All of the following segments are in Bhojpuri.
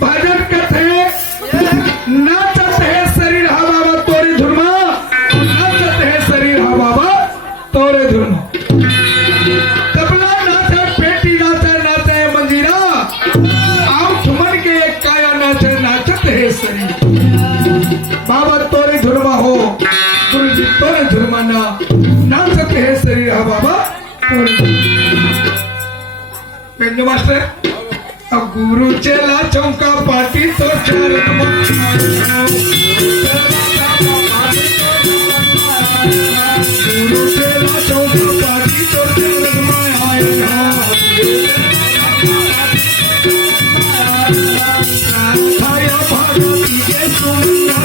भजन कथे नाचत है शरीर हा बाबा तोरे धुरमा, नाचत है शरीर हा बाबा तोरे धुरमा। तबला नाचे पेटी नाचे नाचे मंजीरा, आओ ठुमन के एक काया नाचे नाचत है शरीर। बाबा तोरे धुरमा हो, गुरु जी तोरे धुरमा ना, नाचत है शरीर हा बाबा तोरे धुरमा। मास्टर अब गुरु चेला चौका पाटी तो चरण गुरु चेला चौका पाटी तो चरण में आया भगवती के सुंदर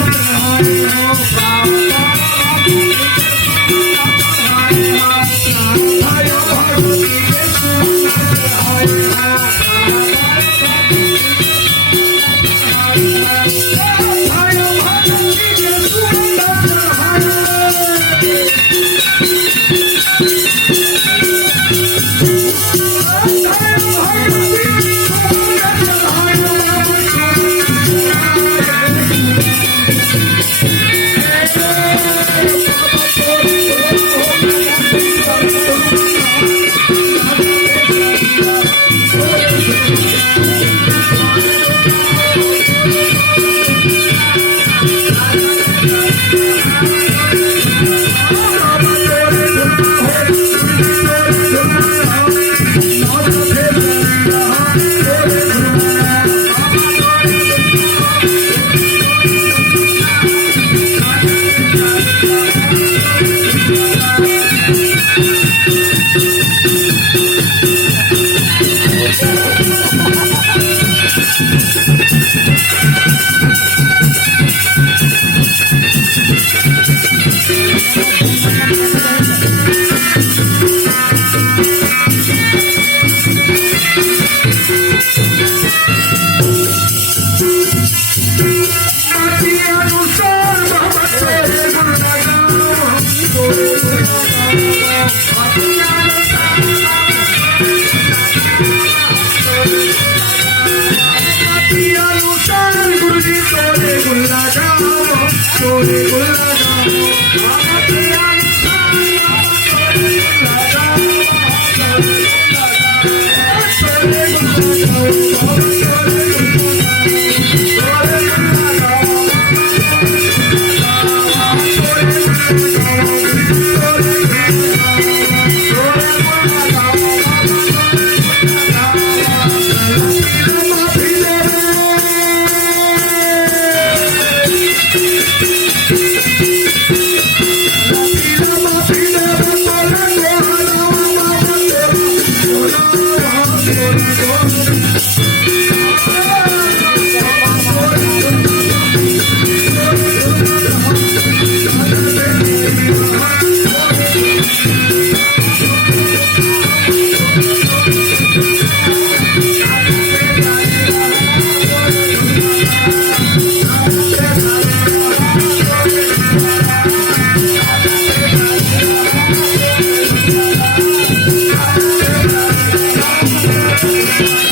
है